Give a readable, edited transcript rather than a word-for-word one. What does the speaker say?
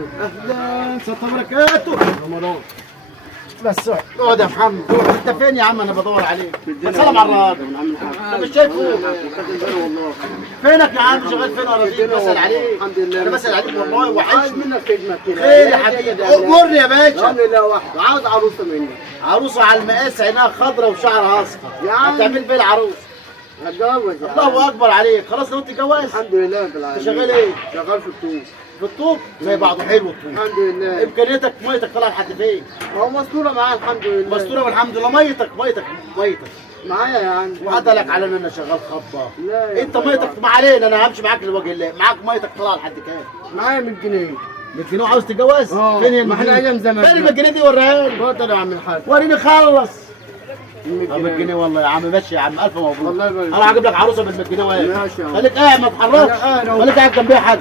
رمضان. اهلا ست بركاته. رمضان. بس اقعد يا محمد، اقعد. انت فين يا عم؟ انا بدور عليك. سلام على الراجل. انا مش شايفه. والله. فينك يا عم؟ شغال فين؟ انا راضيك بسال عليك. الحمد لله. انا بسال عليك والله، وحش عايز منك خدمه كده. خير يا حبيبي، امرني يا باشا. عامل ايه واحده؟ عاوز عروسه منك. عروسه على المقاس، عينها خضراء وشعرها اصفر. يا عم. هتعمل فين العروس؟ هتجوز يا عم. الله اكبر عليك. خلاص لو انت اتجوزت. الحمد لله رب العالمين. انت شغال ايه؟ شغال في الطوب. في الطوب زي بعضه، حلو الطوب. الحمد لله. امكانياتك ميتك طالعه لحد فين؟ ما هو مستوره معاه الحمد لله. مستوره والحمد لله. ميتك معايا يا عم. وعدلك على ان انا شغال خطه. لا يا انت أخي. ميتك ما علينا، انا همشي معاك لوجه الله. معاك ميتك طالعه لحد كام؟ معايا 100 جنيه. 100 جنيه وعاوز تتجوز؟ اه. فين ما احنا ايام زمان. فين ال 100 جنيه دي؟ وريها لي. اتفضل يا عم الحاج. وريني خلص. 100 100 جنيه والله يا عم. ماشي يا عم، الف مبروك. الله يبارك فيك. انا هجيب لك عروسه بال 100 جنيه واقف. ماشي يا عم. خليك قاعد ما تتحركش. أنا قاعد أهو. خليك قاعد جنبي يا حاج.